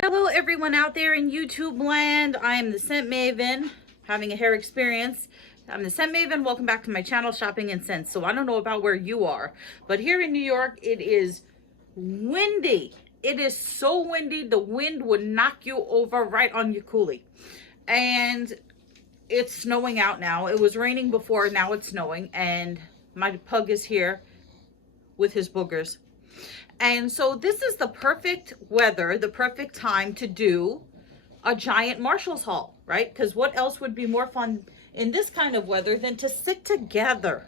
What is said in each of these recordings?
Hello everyone out there in YouTube land. I am the Scent Maven, having a hair experience. I'm the Scent Maven. Welcome back to my channel, Shopping in Scents. So I don't know about where you are, but here in New York, it is windy. It is so windy, the wind would knock you over right on your coolie. And it's snowing out now. It was raining before, now it's snowing. And my pug is here with his boogers. And so this is the perfect weather, the perfect time to do a giant Marshalls haul, right? Because what else would be more fun in this kind of weather than to sit together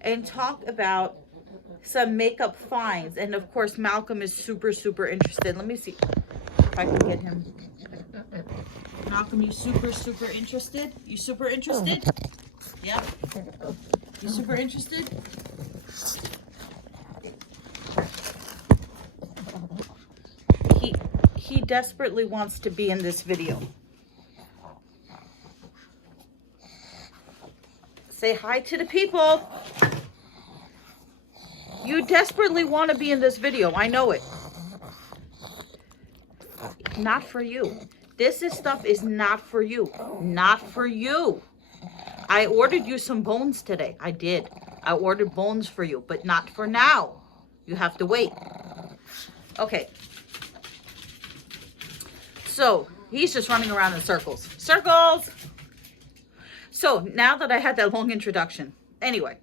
and talk about some makeup finds. And of course, Malcolm is super interested. Let me see if I can get him. Malcolm, you super interested? You super interested? Yep. You super interested? He desperately wants to be in this video. Say hi to the people. You desperately want to be in this video. I know it. Not for you. This stuff is not for you. Not for you. I ordered you some bones today. I did. I ordered bones for you, but not for now. You have to wait. Okay. So he's just running around in circles. Circles! So now that I had that long introduction. Anyway.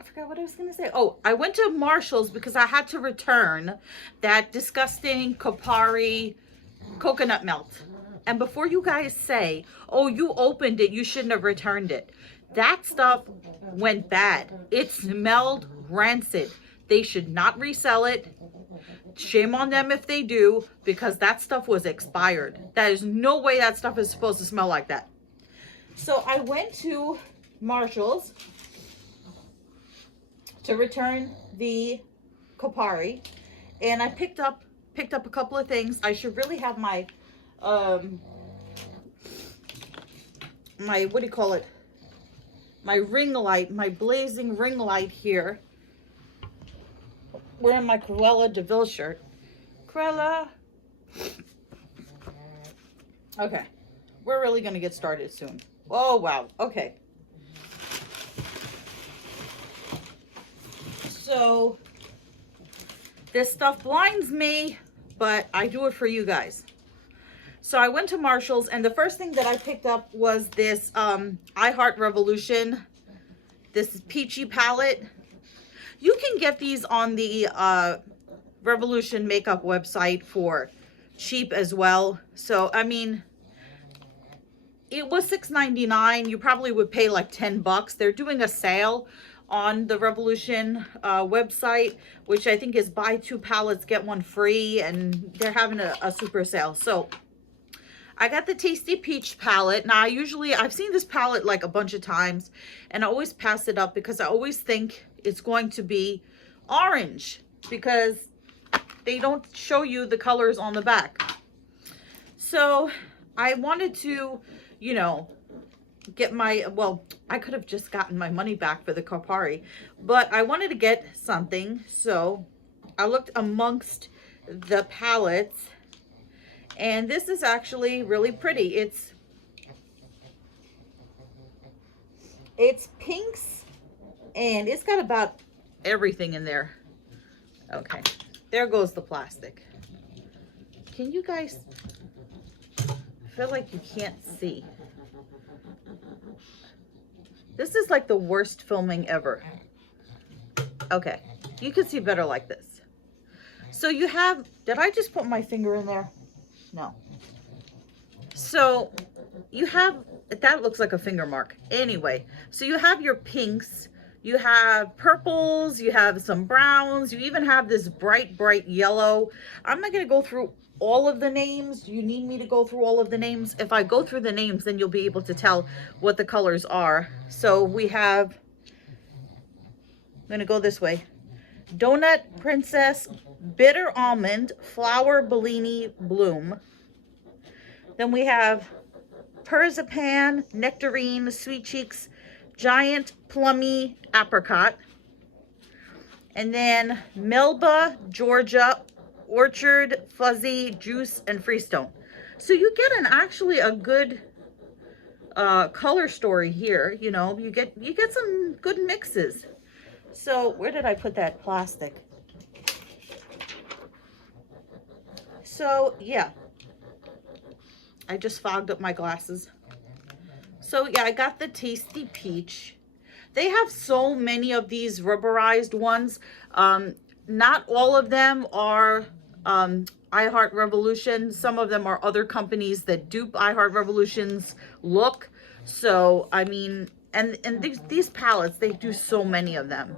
I forgot what I was going to say. Oh, I went to Marshall's because I had to return that disgusting Campari coconut melt. And before you guys say, oh, you opened it, you shouldn't have returned it. That stuff went bad. It smelled rancid. They should not resell it. Shame on them if they do, because that stuff was expired. There is no way that stuff is supposed to smell like that. So I went to Marshall's to return the Campari, and I picked up a couple of things. I should really have my my, what do you call it? My ring light, my blazing ring light here. Wearing my Cruella de Vil shirt. Cruella. Okay. We're really going to get started soon. Oh, wow. Okay. So, this stuff blinds me, but I do it for you guys. So, I went to Marshall's, and the first thing that I picked up was this Iheartrevolution. This peachy palette. You can get these on the Revolution makeup website for cheap as well. So, I mean, it was $6.99. You probably would pay like $10. They're doing a sale on the Revolution website, which I think is buy 2 palettes, get 1 free. And they're having a super sale. So, I got the Tasty Peach palette. Now, I've seen this palette like a bunch of times, and I always pass it up because I always think it's going to be orange because they don't show you the colors on the back. So I wanted to, you know, get my, well, I could have just gotten my money back for the Campari, but I wanted to get something. So I looked amongst the palettes, and this is actually really pretty. It's pinks. And it's got about everything in there. Okay. There goes the plastic. Can you guys... I feel like you can't see. This is like the worst filming ever. Okay. You can see better like this. So you have... Did I just put my finger in there? No. So you have... That looks like a finger mark. Anyway. So you have your pinks. You have purples, you have some browns, you even have this bright yellow. I'm not going to go through all of the names. Do you need me to go through all of the names? If I go through the names, then you'll be able to tell what the colors are. So we have, I'm going to go this way. Donut Princess, Bitter Almond, Flower Bellini Bloom. Then we have Persipan, Nectarine, Sweet Cheeks, Giant Plummy Apricot. And then Melba, Georgia, Orchard, Fuzzy, Juice, and Freestone. So you get actually a good color story here. You know, you get some good mixes. So where did I put that plastic? So yeah, I just fogged up my glasses. So yeah, I got the Tasty Peach. They have so many of these rubberized ones. Not all of them are Iheartrevolution. Some of them are other companies that dupe Iheartrevolution's look. So I mean, and these palettes, they do so many of them.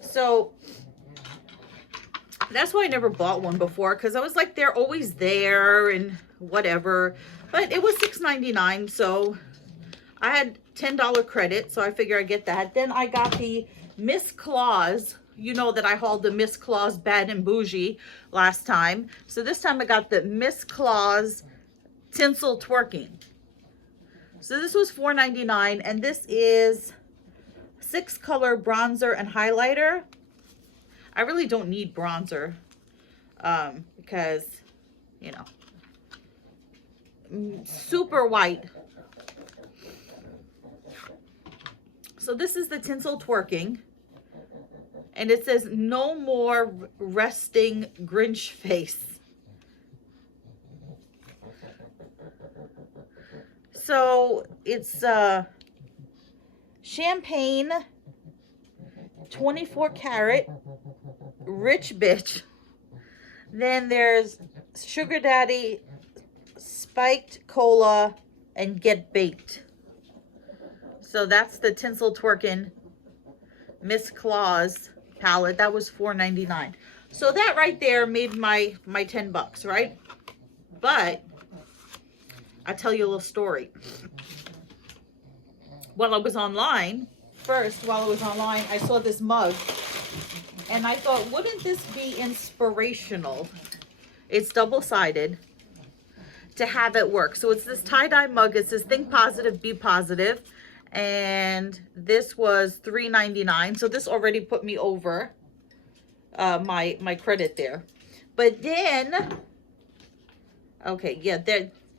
So that's why I never bought one before, because I was like, they're always there and whatever. But it was $6.99, so I had $10 credit, so I figure I get that. Then I got the Miss Claus. You know that I hauled the Miss Claus Bad and Bougie last time. So this time I got the Miss Claus Tinsel Twerking. So this was $4.99, and this is 6-color bronzer and highlighter. I really don't need bronzer because, you know, super white. So this is the Tinsel Twerking, and it says no more resting Grinch face. So it's champagne, 24 karat, rich bitch. Then there's Sugar Daddy, Spiked Cola, and Get Baked. So that's the Tinsel Twerkin' Miss Claus palette. That was $4.99. So that right there made my 10 bucks, right? But I'll tell you a little story. While I was online, I saw this mug, and I thought, wouldn't this be inspirational? It's double-sided to have it work. So it's this tie-dye mug. It says think positive, be positive. And this was $3.99. So this already put me over my credit there. But then, okay, yeah,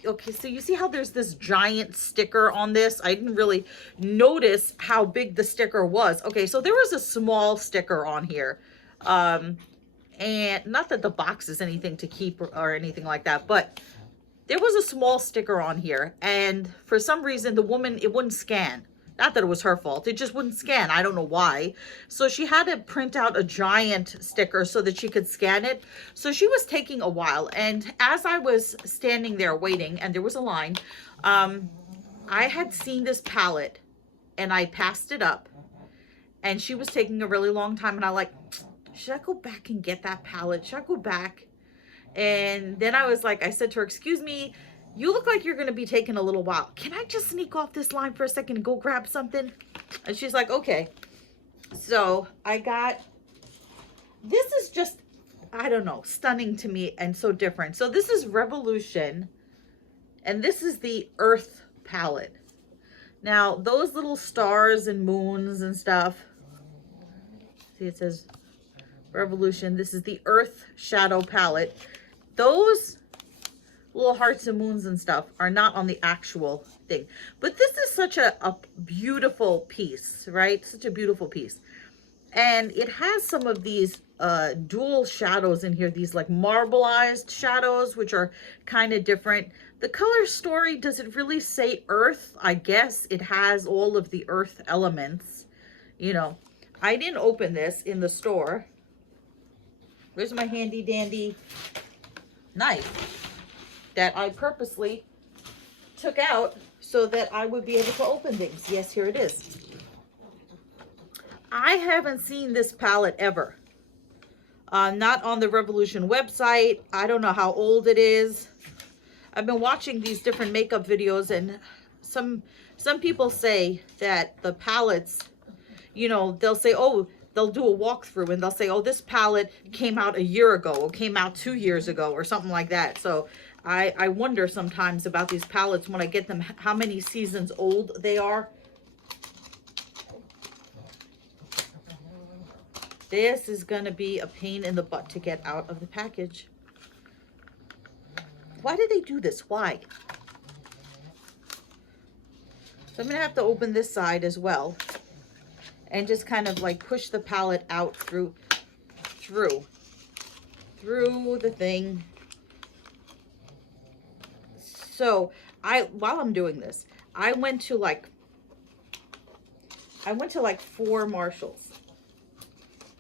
okay, so you see how there's this giant sticker on this? I didn't really notice how big the sticker was. Okay, so there was a small sticker on here. And not that the box is anything to keep or anything like that, but there was a small sticker on here. And for some reason, the woman, it wouldn't scan. Not that it was her fault. It just wouldn't scan. I don't know why. So she had to print out a giant sticker so that she could scan it. So she was taking a while. And as I was standing there waiting, and there was a line, I had seen this palette and I passed it up. And she was taking a really long time. And I like, should I go back and get that palette? Should I go back? And then I was like, I said to her, excuse me, you look like you're going to be taking a little while. Can I just sneak off this line for a second and go grab something? And she's like, okay. So I got, this is just, I don't know, stunning to me and so different. So this is Revolution, and this is the Earth palette. Now, those little stars and moons and stuff, see, it says Revolution. This is the Earth Shadow palette. Those little hearts and moons and stuff are not on the actual thing. But this is such a beautiful piece, right? Such a beautiful piece. And it has some of these dual shadows in here, these like marbleized shadows, which are kind of different. The color story, does it really say Earth? I guess it has all of the Earth elements. You know, I didn't open this in the store. Where's my handy dandy knife that I purposely took out so that I would be able to open things? Yes, here it is. I haven't seen this palette ever. Not on the Revolution website. I don't know how old it is. I've been watching these different makeup videos, and some people say that the palettes, you know, they'll say, oh, they'll do a walkthrough and they'll say, oh, this palette came out a year ago or came out 2 years ago or something like that. So I wonder sometimes about these palettes when I get them, how many seasons old they are. This is going to be a pain in the butt to get out of the package. Why did they do this? Why? So I'm going to have to open this side as well. And just kind of like push the palette out through the thing. So while I'm doing this, I went to like 4 Marshalls.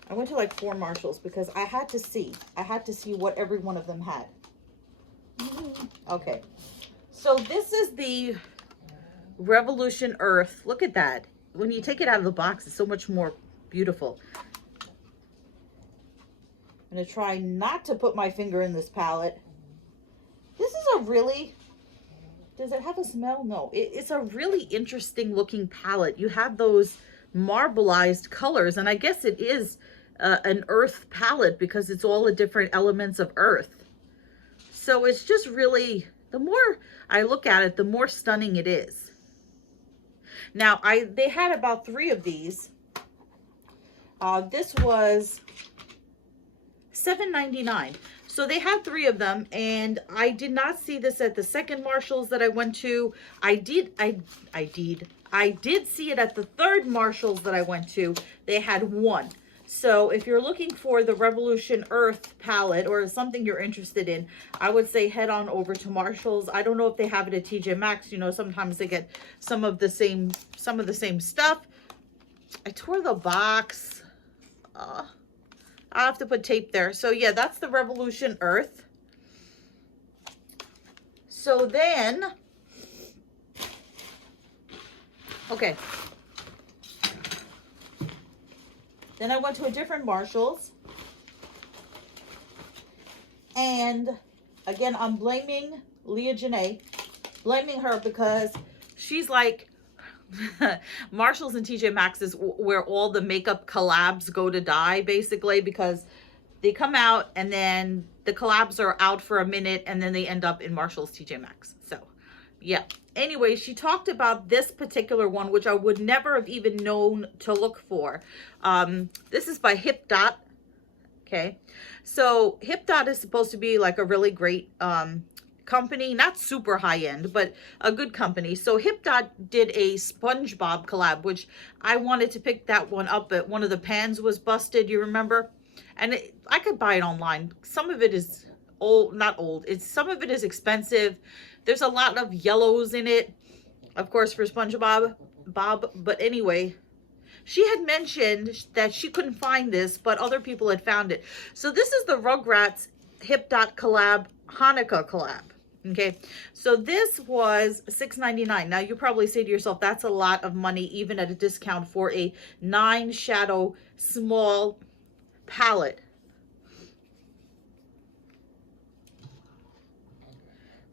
I went to like 4 Marshalls because I had to see what every one of them had. Okay. So this is the Revolution Earth. Look at that. When you take it out of the box, it's so much more beautiful. I'm going to try not to put my finger in this palette. This is a really... Does it have a smell? No. It's a really interesting looking palette. You have those marbleized colors, and I guess it is an earth palette because it's all the different elements of earth. So it's just really, the more I look at it, the more stunning it is. Now, they had about 3 of these. This was $7.99. So they had 3 of them, and I did not see this at the second Marshalls that I went to. I did see it at the third Marshalls that I went to. They had 1. So if you're looking for the Revolution Earth palette or something you're interested in, I would say head on over to Marshalls. I don't know if they have it at TJ Maxx. You know, sometimes they get some of the same stuff. I tore the box. I'll have to put tape there. So yeah, that's the Revolution Earth. So then, okay. Then I went to a different Marshalls. And again, I'm blaming Leah Janae. Blaming her because she's like, Marshalls and TJ Maxx is where all the makeup collabs go to die, basically, because they come out and then the collabs are out for a minute and then they end up in Marshalls, TJ Maxx. So, yeah. Anyway, she talked about this particular one, which I would never have even known to look for. This is by Hip Dot. Okay. So, Hip Dot is supposed to be like a really great company, not super high-end, but a good company. So Hip Dot did a SpongeBob collab, which I wanted to pick that one up, but one of the pans was busted, you remember? And I could buy it online. Some of it is old, not old. Some of it is expensive. There's a lot of yellows in it, of course, for SpongeBob. But anyway, she had mentioned that she couldn't find this, but other people had found it. So this is the Rugrats Hip Dot collab, Hanukkah collab. Okay, so this was $6.99. Now you probably say to yourself, that's a lot of money even at a discount for a 9 shadow small palette.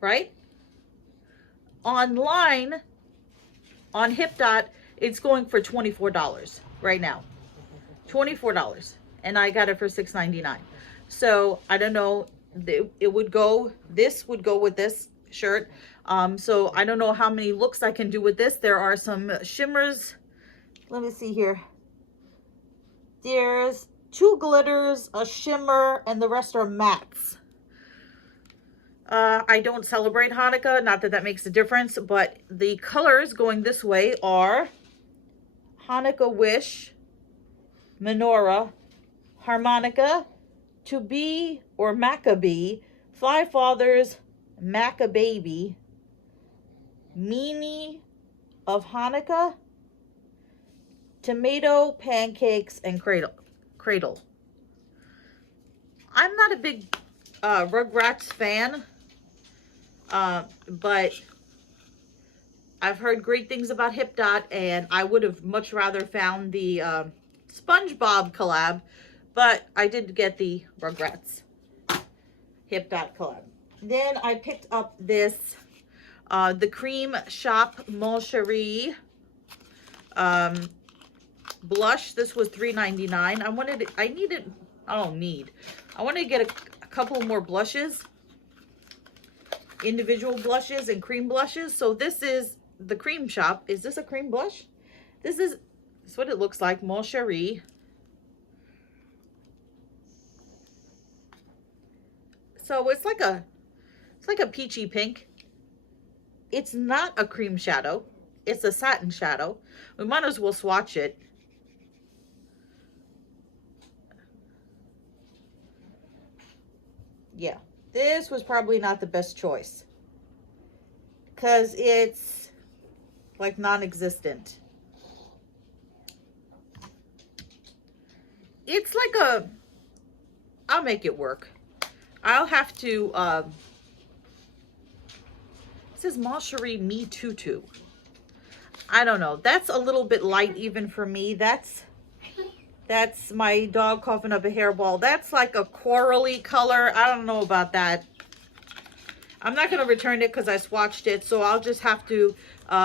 Right? Online on Hip Dot, it's going for $24 right now. $24. And I got it for $6.99. So I don't know. It would go, this would go with this shirt. So I don't know how many looks I can do with this. There are some shimmers. Let me see here. There's 2 glitters, a shimmer, and the rest are mattes. I don't celebrate Hanukkah, not that that makes a difference, but the colors going this way are Hanukkah Wish, Menorah, Harmonica, To Be or Maccabee, Fly Fathers, Maccababy, Meanie of Hanukkah, Tomato, Pancakes, and Cradle. I'm not a big Rugrats fan, but I've heard great things about Hip Dot, and I would have much rather found the SpongeBob collab, but I did get the Rugrats Hip Dot collab. Then I picked up this, the Cream Shop Mon Cherie blush. This was $3.99. I wanted to get a couple more blushes, individual blushes and cream blushes. So this is the Cream Shop. Is this a cream blush? This is what it looks like, Mon Cherie. So it's like a peachy pink. It's not a cream shadow. It's a satin shadow. We might as well swatch it. Yeah, this was probably not the best choice because it's like non-existent. It's like I'll make it work. I'll have to, it says Moncherie Me Tutu. I don't know. That's a little bit light even for me. That's my dog coughing up a hairball. That's like a corally color. I don't know about that. I'm not going to return it because I swatched it. So I'll just have to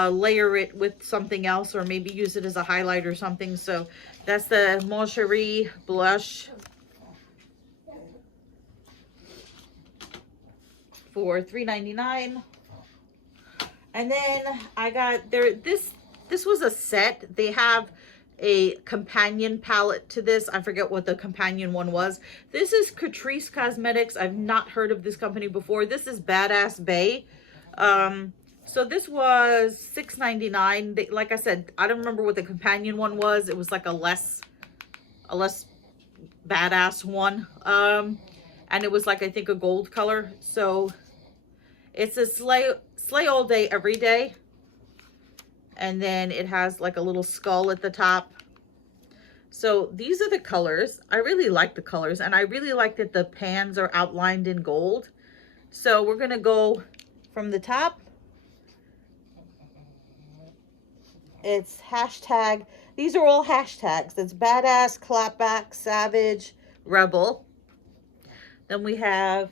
layer it with something else or maybe use it as a highlight or something. So that's the Moncherie blush for $3.99. And then I got this was a set. They have a companion palette to this. I forget what the companion one was. This is Catrice Cosmetics. I've not heard of this company before. This is Badass Bay. So this was $6.99. Like I said, I don't remember what the companion one was. It was like a less badass one. And it was like, I think, a gold color. So it's a slay all day, every day. And then it has like a little skull at the top. So these are the colors. I really like the colors, and I really like that the pans are outlined in gold. So we're gonna go from the top. It's hashtag, these are all hashtags. It's Badass, Clapback, Savage, Rebel. Then we have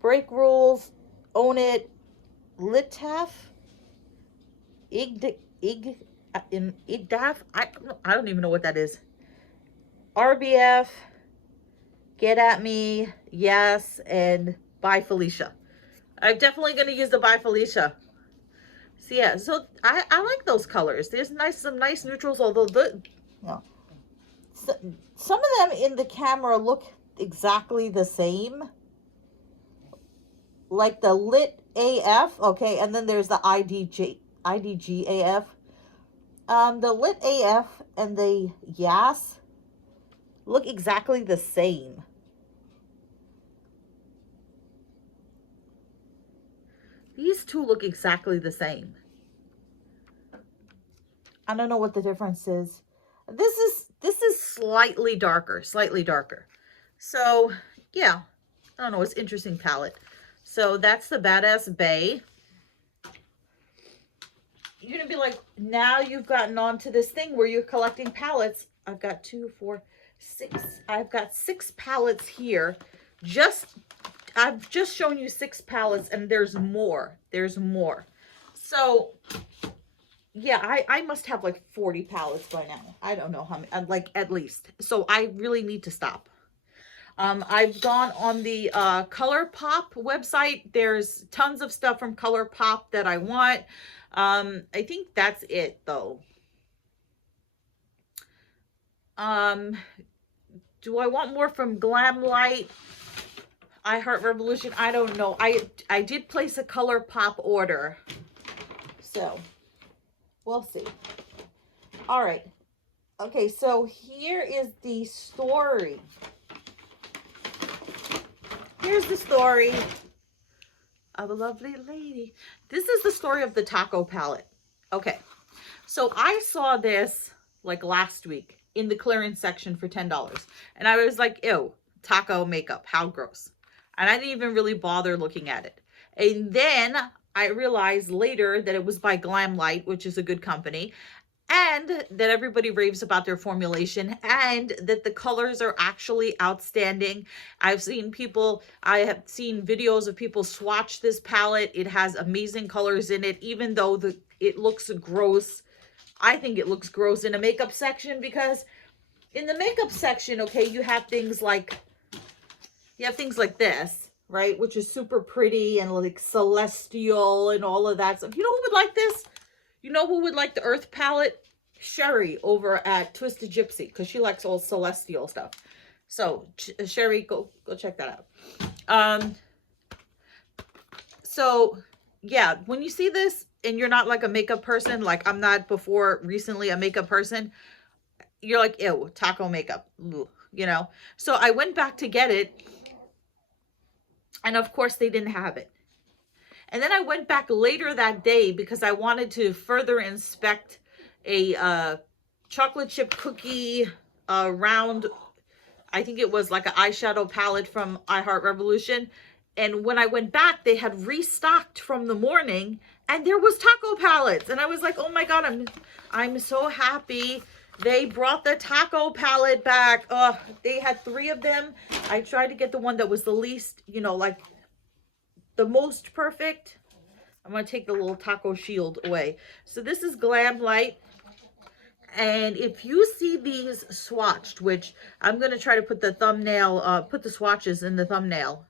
Break Rules, Own It, Litaf, Igdaf, I don't even know what that is. RBF, Get At Me, Yes, and Bye Felicia. I'm definitely going to use the Bye Felicia. So yeah, so I like those colors. There's some nice neutrals, although some of them in the camera look exactly the same. Like the Lit AF, okay, and then there's the IDG AF. The Lit AF and the Yas look exactly the same. These two look exactly the same. I don't know what the difference is. This is slightly darker, So yeah, I don't know. It's interesting palette. So that's the Badass Bay. You're gonna be like, now you've gotten onto this thing where you're collecting palettes. I've got 2, 4, 6. I've got 6 palettes here. I've just shown you 6 palettes, and there's more. There's more. So yeah, I must have like 40 palettes by now. I don't know how many, like at least. So I really need to stop. I've gone on the ColourPop website. There's tons of stuff from ColourPop that I want. I think that's it though. Do I want more from Glamlight, Iheartrevolution? I don't know. I did place a ColourPop order, so we'll see. All right. Okay, so here is the story. Here's the story of a lovely lady. This is the story of the taco palette. Okay, so I saw this like last week in the clearance section for $10. And I was like, ew, taco makeup, how gross. And I didn't even really bother looking at it. And then I realized later that it was by Glamlight, which is a good company, and that everybody raves about their formulation, and that the colors are actually outstanding. I have seen videos of people swatch this palette. It has amazing colors in it, even though it looks gross. I think it looks gross in a makeup section, because in the makeup section, okay, you have things like this, right? Which is super pretty and like celestial and all of that stuff. You know who would like this? You know who would like the Earth palette? Sherry over at Twisted Gypsy, because she likes all celestial stuff. So Sherry, go check that out. So yeah, when you see this and you're not like a makeup person, like I'm not before recently a makeup person, you're like, ew, taco makeup, you know? So I went back to get it, and of course they didn't have it. And then I went back later that day because I wanted to further inspect a chocolate chip cookie round, I think it was like an eyeshadow palette from Iheartrevolution. And when I went back, they had restocked from the morning, and there was taco palettes. And I was like, oh my God, I'm so happy they brought the taco palette back. They had 3 of them. I tried to get the one that was the least, you know, like the most perfect. I'm going to take the little taco shield away. So this is Glam Light. And if you see these swatched, which I'm going to try to put the thumbnail, put the swatches in the thumbnail.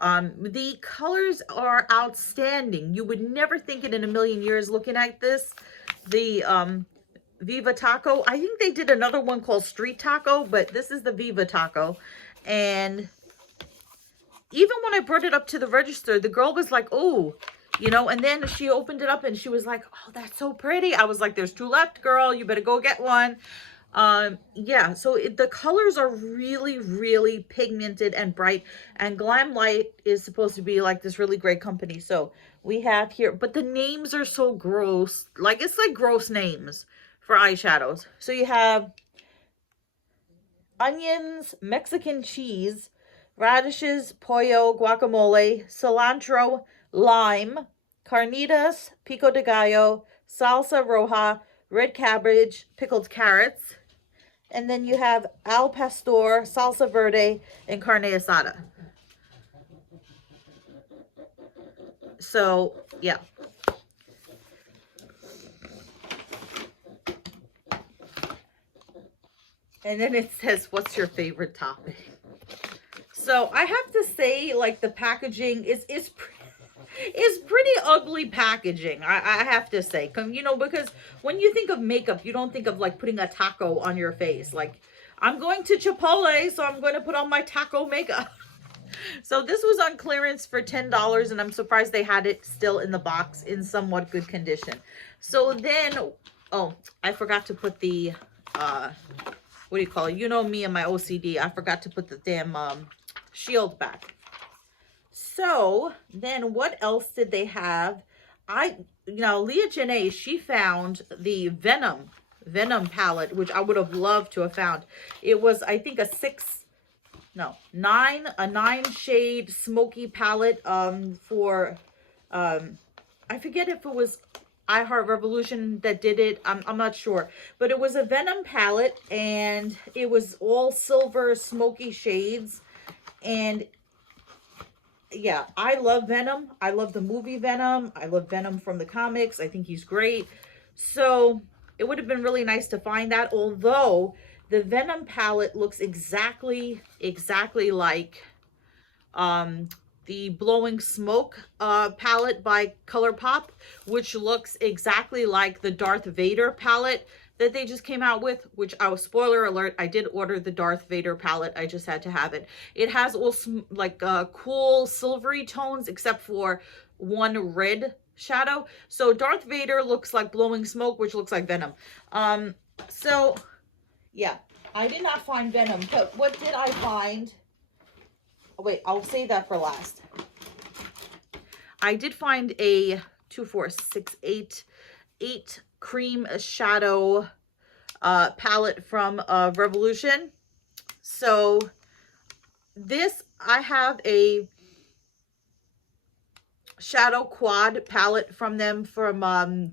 The colors are outstanding. You would never think it in a million years looking at this. The Viva Taco. I think they did another one called Street Taco, but this is the Viva Taco. And even when I brought it up to the register, the girl was like, oh, you know, and then she opened it up and she was like, oh, that's so pretty. I was like, there's 2 left, girl. You better go get one. Yeah, so the colors are really, really pigmented and bright. And Glam Light is supposed to be like this really great company. So we have here, but the names are so gross. Like, it's like gross names for eyeshadows. So you have onions, Mexican cheese, radishes, pollo, guacamole, cilantro, lime, carnitas, pico de gallo, salsa roja, red cabbage, pickled carrots. And then you have al pastor, salsa verde, and carne asada. So, yeah. And then it says, what's your favorite topping? So I have to say, like, the packaging is pretty ugly packaging. I have to say, you know, because when you think of makeup, you don't think of like putting a taco on your face. Like, I'm going to Chipotle, so I'm going to put on my taco makeup. So this was on clearance for $10, and I'm surprised they had it still in the box in somewhat good condition. So then, oh, I forgot to put the, what do you call it? You know me and my OCD. I forgot to put the damn shield back. So then what else did they have? Leah Janae, she found the Venom palette, which I would have loved to have found. It was, I think, a 9 shade smoky palette for, I forget if it was Iheartrevolution that did it. I'm not sure. But it was a Venom palette, and it was all silver smoky shades. And yeah, I love Venom. I love the movie Venom. I love Venom from the comics. I think he's great. So it would have been really nice to find that, although the Venom palette looks exactly like the Blowing Smoke palette by ColourPop, which looks exactly like the Darth Vader palette that they just came out with, which spoiler alert, I did order the Darth Vader palette. I just had to have it. It has all like cool silvery tones, except for one red shadow. So Darth Vader looks like Blowing Smoke, which looks like Venom. So yeah, I did not find Venom, but what did I find? Oh, wait, I'll save that for last. I did find a 2, 4, 6, 8 cream shadow palette from Revolution. So this, I have a shadow quad palette from them from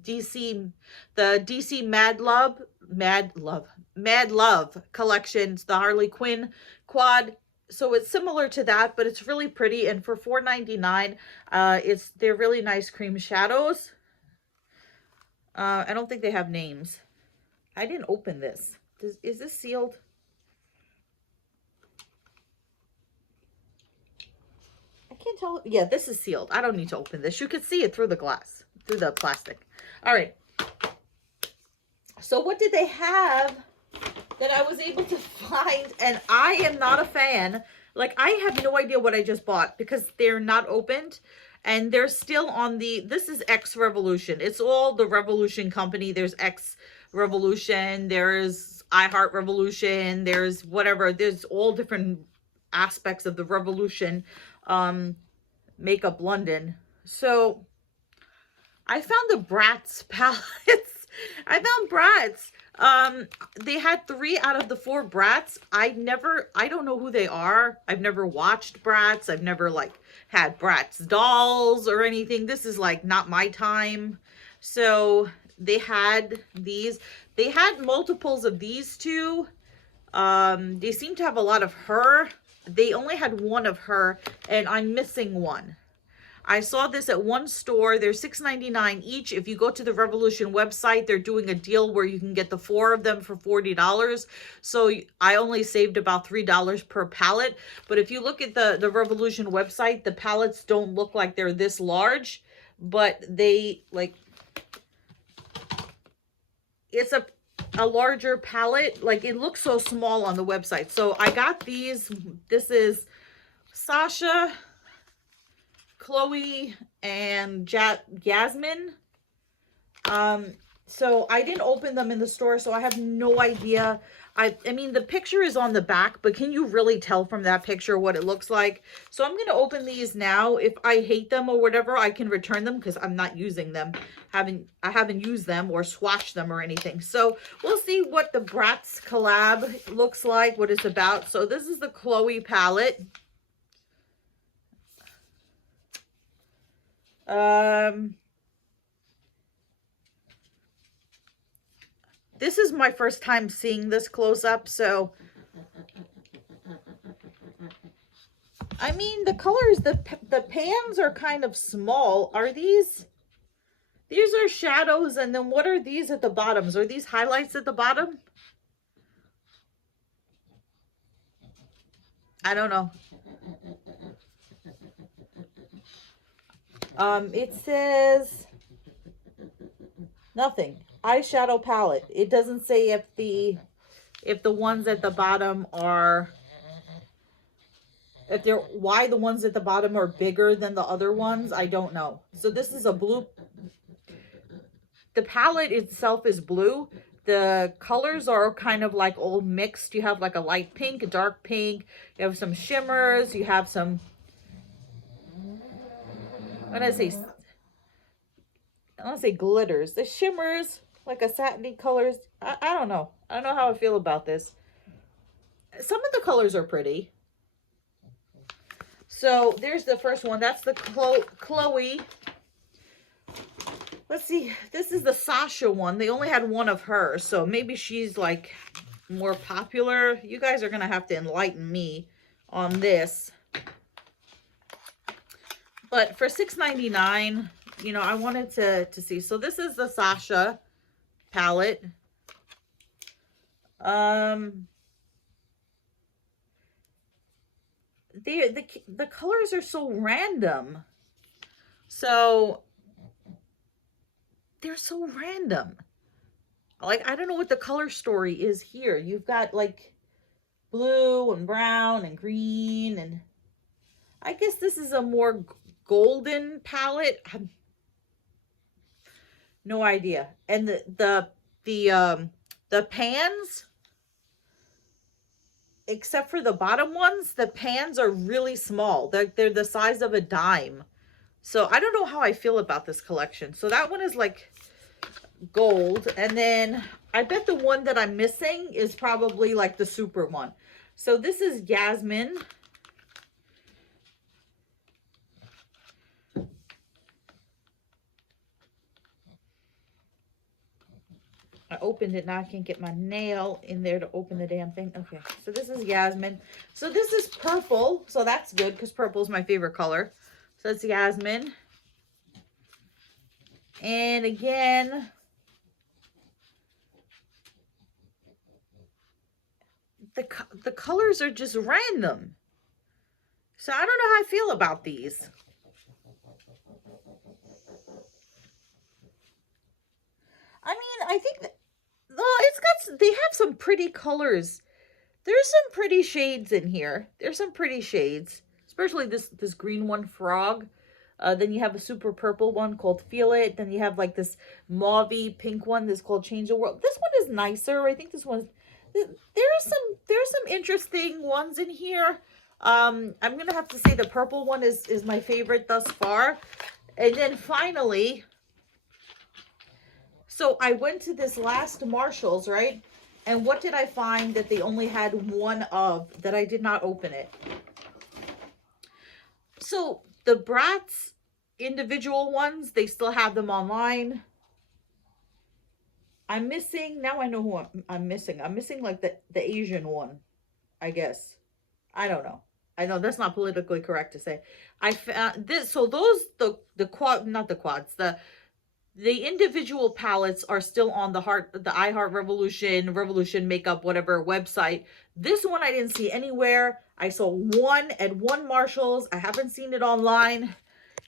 DC, the DC Mad Love collections, the Harley Quinn quad. So it's similar to that, but it's really pretty, and for $4.99, they're really nice cream shadows. I don't think they have names. I didn't open this. Is this sealed? I can't tell. Yeah, this is sealed. I don't need to open this. You can see it through the glass, through the plastic. All right. So what did they have that I was able to find, and I am not a fan. Like, I have no idea what I just bought because they're not opened, and they're still on the, this is X-Revolution. It's all the Revolution company. There's X-Revolution, there's Iheartrevolution, there's whatever. There's all different aspects of the Revolution Makeup London. So I found the Bratz palettes. I found Bratz. They had 3 out of the 4 Bratz. I don't know who they are. I've never watched Bratz. I've never like had Bratz dolls or anything. This is like not my time. So they had these. They had multiples of these two. They seem to have a lot of her. They only had one of her, and I'm missing one. I saw this at one store. They're $6.99 each. If you go to the Revolution website, they're doing a deal where you can get the 4 of them for $40. So I only saved about $3 per palette. But if you look at the Revolution website, the palettes don't look like they're this large, but they like, it's a larger palette. Like, it looks so small on the website. So I got these. This is Sasha, Chloe, and Jasmine. So I didn't open them in the store, so I have no idea. I mean, the picture is on the back, but can you really tell from that picture what it looks like? So I'm going to open these now. If I hate them or whatever, I can return them because I'm not using them. I haven't used them or swatched them or anything. So we'll see what the Bratz collab looks like, what it's about. So this is the Chloe palette. This is my first time seeing this close up, so I mean, the colors, the pans are kind of small. Are these are shadows, and then what are these at the bottoms? Are these highlights at the bottom? I don't know. It says nothing. Eyeshadow palette. It doesn't say if the ones at the bottom are, why the ones at the bottom are bigger than the other ones. I don't know. So this is a blue. The palette itself is blue. The colors are kind of like all mixed. You have like a light pink, a dark pink. You have some shimmers. You have some, I want to say glitters. The shimmers, like a satiny colors. I don't know. I don't know how I feel about this. Some of the colors are pretty. So there's the first one. That's the Chloe. Let's see. This is the Sasha one. They only had one of her, so maybe she's like more popular. You guys are going to have to enlighten me on this. But for $6.99, you know, I wanted to see. So this is the Sasha palette. The colors are so random. So they're so random. Like, I don't know what the color story is here. You've got like blue and brown and green, and I guess this is a more golden palette. No idea. And the pans, except for the bottom ones, the pans are really small. They're the size of a dime. So I don't know how I feel about this collection. So that one is like gold. And then I bet the one that I'm missing is probably like the super one. So this is Jasmine. I opened it, now I can't get my nail in there to open the damn thing. Okay, so this is Jasmine. So this is purple, so that's good because purple is my favorite color. So that's Jasmine. And again, the colors are just random. So I don't know how I feel about these. I mean, I think they have some pretty colors. There's some pretty shades in here. There's some pretty shades, especially this green one, Frog. Then you have a super purple one called Feel It. Then you have like this mauve-y pink one that's called Change the World. This one is nicer. I think this one, there's some interesting ones in here. I'm gonna have to say the purple one is my favorite thus far. And then finally, so I went to this last Marshall's, right? And what did I find that they only had one of, that I did not open it? So the Bratz individual ones, they still have them online. I'm missing, now I know who I'm missing. I'm missing like the Asian one, I guess. I don't know. I know that's not politically correct to say. I found this, so those, the quad, not the quads, the individual palettes are still on the Iheartrevolution, Revolution Makeup, whatever website. This one I didn't see anywhere. I saw one at one Marshall's. I haven't seen it online.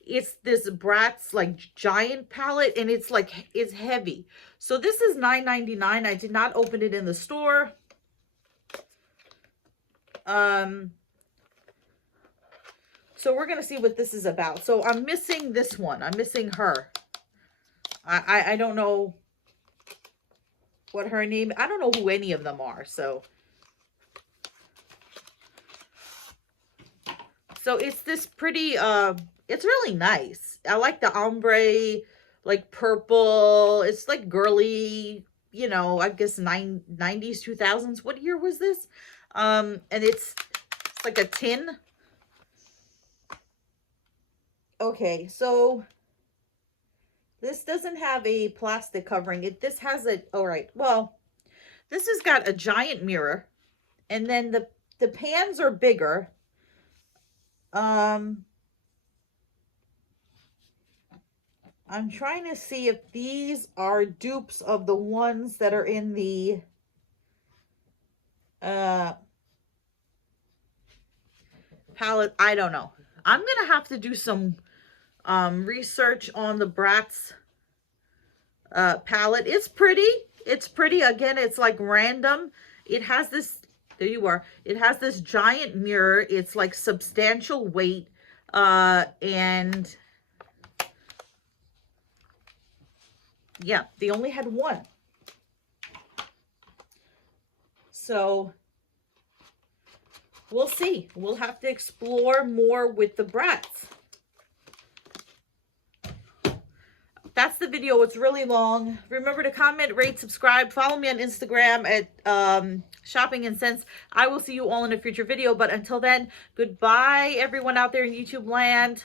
It's this Bratz like giant palette, and it's like, it's heavy. So this is $9.99. I did not open it in the store. So we're gonna see what this is about. So I'm missing this one. I'm missing her. I don't know what her name, I don't know who any of them are, so it's this pretty, it's really nice. I like the ombre, like purple. It's like girly, you know, I guess 90s, 2000s. What year was this? And it's like a tin. Okay, so this doesn't have a plastic covering. This has a, all right, well, this has got a giant mirror, and then the pans are bigger. I'm trying to see if these are dupes of the ones that are in the palette. I don't know. I'm gonna have to do some research on the Bratz palette. It's pretty. It's pretty. Again, it's like random. It has this, there you are. It has this giant mirror. It's like substantial weight. And yeah, they only had one. So we'll see. We'll have to explore more with the Bratz. That's the video. It's really long. Remember to comment, rate, subscribe. Follow me on Instagram at Shopping and Sense. I will see you all in a future video. But until then, goodbye, everyone out there in YouTube land.